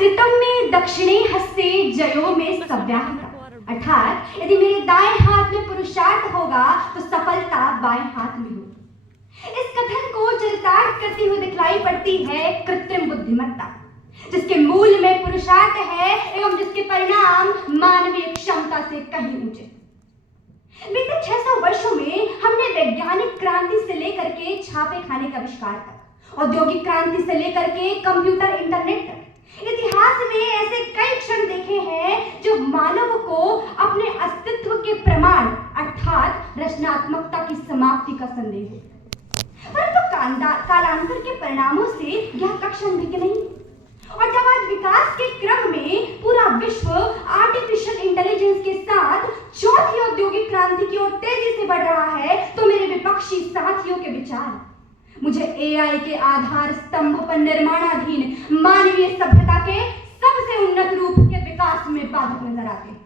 कृतम में दक्षिणे हस्ते जयो में सव्याहता, अर्थात यदि मेरे दाएं हाथ में पुरुषार्थ होगा तो सफलता बाएं हाथ में होगी। इस कथन को चरितार्थ करती हुई दिखलाई पड़ती है कृत्रिम बुद्धिमत्ता, जिसके मूल में पुरुषार्थ है एवं जिसके परिणाम मानवीय क्षमता से कहीं ऊंचे। बीते 600 वर्षों में हमने वैज्ञानिक क्रांति से लेकर के छापे खाने का आविष्कार तक, औद्योगिक क्रांति से लेकर के कंप्यूटर इंटरनेट तक इतिहास में ऐसे कई क्षण देखे हैं जो मानव को अपने अस्तित्व के प्रमाण अर्थात रचनात्मकता की समाप्ति का संदेश देते। परंतु कालांतर के परिणामों से यह कक्षण भिन्न नहीं, और जब आज विकास के क्रम में पूरा विश्व आर्टिफिशियल इंटेलिजेंस के साथ चौथी औद्योगिक क्रांति की ओर तेजी से बढ़ रहा है, तो मेरे विपक्षी साथियों के विचार मुझे एआई के आधार स्तंभ पर निर्माणाधीन मानवीय सभ्यता के सबसे उन्नत रूप के विकास में बाधक नजर आते हैं।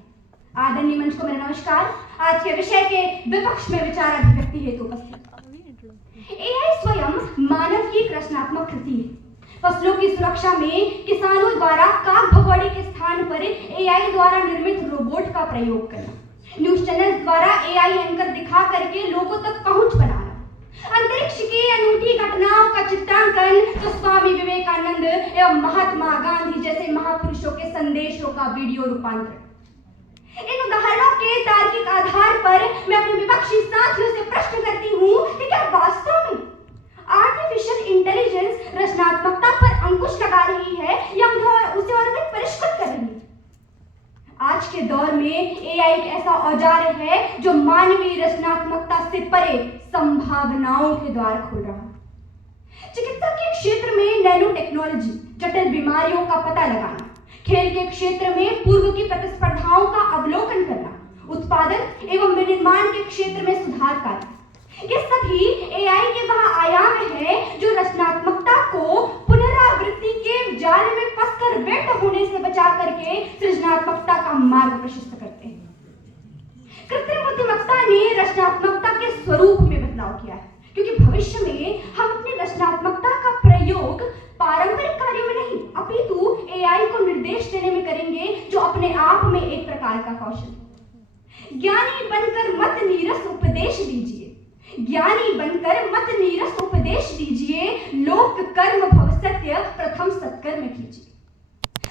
आदरणीय मंच को मेरा नमस्कार। आज के विषय के विपक्ष में विचार अभिव्यक्ति हेतु उपस्थित। एआई स्वयं मानव की एक रचनात्मक कृति है। फसलों की सुरक्षा में किसानों द्वारा काग भगोड़े के स्थान पर एआई द्वारा निर्मित रोबोट का प्रयोग करना, न्यूज चैनल द्वारा एआई एंकर दिखा करके लोगों तक पहुंच बनाना, अंतरिक्ष की अनूठी घटनाओं का चित्रांकन तो स्वामी विवेकानंद एवं महात्मा गांधी जैसे महापुरुषों के संदेशों का वीडियो रूपांतरण। इन उदाहरणों के तार्किक आधार पर मैं अपने विपक्षी साथियों से प्रश्न करती हूँ कि क्या वास्तव में आर्टिफिशियल इंटेलिजेंस रचनात्मकता पर अंकुश लगा रही है या उसे और अधिक परिष्कृत कर रही है? आज के दौर में एआई एक ऐसा औजार है जो मानवीय रचनात्मकता से परे संभावनाओं के द्वार खोल रहा है। चिकित्सा के क्षेत्र में नैनो टेक्नोलॉजी, जटिल बीमारियों का पता लगाना, खेल के क्षेत्र में पूर्व की प्रतिस्पर्धाओं का अवलोकन करना, उत्पादन एवं विनिर्माण के क्षेत्र में सुधार कार्य, ये सभी एआई के वह आयाम है जो रचनात्मकता को पुनरावृत्ति के जाल में फंसकर व्यर्थ होने से बचा करके सृजनात्मकता का मार्ग प्रशस्त करते हैं। कृत्रिम बुद्धिमत्ता ने रचनात्मकता के स्वरूप में बदलाव किया है, क्योंकि भविष्य में हम अपनी रचनात्मकता का प्रयोग पारंपरिक कार्यों में नहीं अपितु एआई को निर्देश देने में करेंगे, जो अपने आप में एक प्रकार का कौशल है। ज्ञानी बनकर मत नीरस उपदेश दीजिए, ज्ञानी बनकर मत नीरस उपदेश दीजिए, लोक कर्म भव सत्य प्रथम सत्कर्म कीजिए।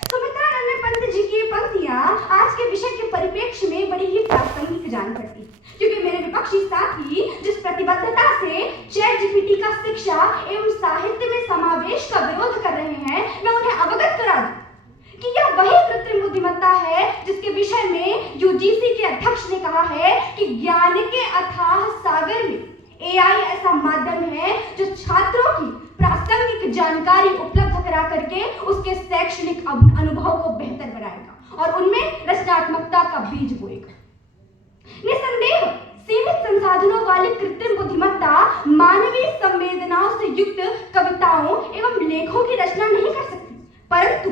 सुमित्रानंद पंत जी की पंक्तियां आज के विषय के परिप्रेक्ष्य में बड़ी ही प्रासंगिक जान पड़ती, क्योंकि मेरे विपक्षी साथी जिस प्रतिबद्धता से चैट जीपीटी का शिक्षा एवं साहित्य में समावेश का विरोध कर रहे हैं, मैं उन्हें अवगत करा दूं कि यह वही कृत्रिम बुद्धिमत्ता है जिसके विषय में यूजीसी के अध्यक्ष ने कहा है कि ज्ञान के अथाह सागर में एआई ऐसा माध्यम है जो छात्रों की प्रासंगिक जानकारी उपलब्ध करा करके उसके शैक्षणिक अनुभव को बेहतर बनाएगा और उनमें रचनात्मकता का बीज बोएगा। निसंदेह सीमित संसाधनों वाली कृत्रिम बुद्धिमत्ता मानवीय संवेदनाओं से युक्त कविताओं एवं लेखों की रचना नहीं कर सकती, परंतु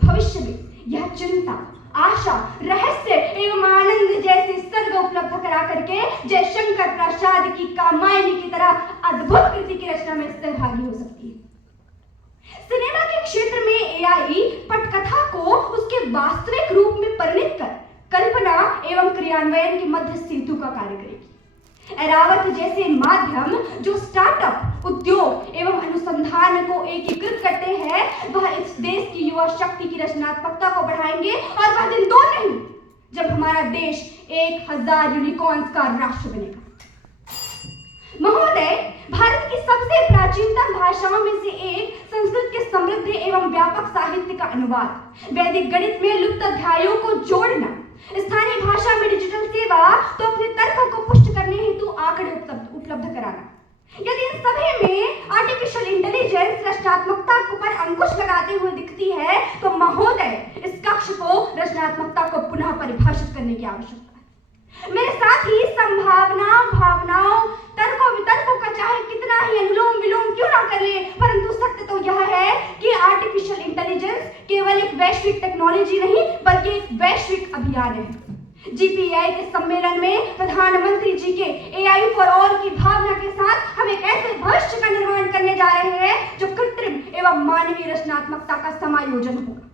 भविष्य में यह चिंता, आशा, रहस्य एवं आनंद जैसे सर्ग उपलब्ध करा करके जयशंकर प्रसाद की कामायनी की तरह अद्भुत कृति की रचना में सहभागी हो सकती है। सिनेमा के क्षेत्र में एआई पटकथा को उसके वास्तविक रूप में परिणत कर कल्पना एवं क्रियान्वयन के मध्य सेतु का कार्य करेगी। एरावत जैसे माध्यम जो स्टार्टअप, उद्योग एवं अनुसंधान को एकीकृत करते हैं, वह इस देश की युवा शक्ति की रचनात्मकता को बढ़ाएंगे, और वह दिन दूर नहीं जब हमारा देश 1000 यूनिकॉर्न्स का राष्ट्र बनेगा। महोदय, भारत की सबसे प्राचीनतम भाषाओं में से एक संस्कृत के समृद्ध एवं व्यापक साहित्य का अनुवाद, वैदिक गणित में लुप्त अध्यायों को जोड़ना, स्थानीय भाषा में डिजिटल सेवा, तो अपने तर्कों को पुष्ट करने हेतु आंकड़े उपलब्ध कराना, यदि इन सभी में आर्टिफिशियल इंटेलिजेंस रचनात्मकता पर अंकुश लगाते हुए दिखती है, तो महोदय इस कक्ष को रचनात्मकता को पुनः परिभाषित करने की आवश्यकता है। मेरे साथ ही संभावनाओं, भावनाओं, तर्कों वितर्कों का चाहे कितना ही अनुलोम विलोम क्यों ना कर ले, परंतु सत्य तो यह है कि आर्टिफिशियल इंटेलिजेंस केवल एक वैश्विक टेक्नोलॉजी नहीं बल्कि एक वैश्विक अभियान है। जीपीआई के सम्मेलन में प्रधानमंत्री जी के एआई फॉर ऑल की भावना के साथ हम एक ऐसे भविष्य का निर्माण करने जा रहे हैं जो कृत्रिम एवं मानवीय रचनात्मकता का समायोजन होगा।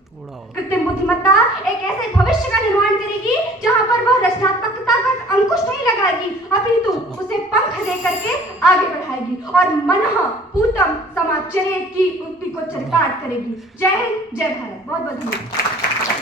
कृत्रिम बुद्धिमत्ता एक ऐसे भविष्य का निर्माण करेगी जहां पर वह रचनात्मकता का अंकुश नहीं लगाएगी, अपितु उसे पंख दे करके आगे बढ़ाएगी और मनः पूतम समाचरे की उक्ति को चरितार्थ करेगी। जय हिंद, जय भारत। बहुत बहुत धन्यवाद।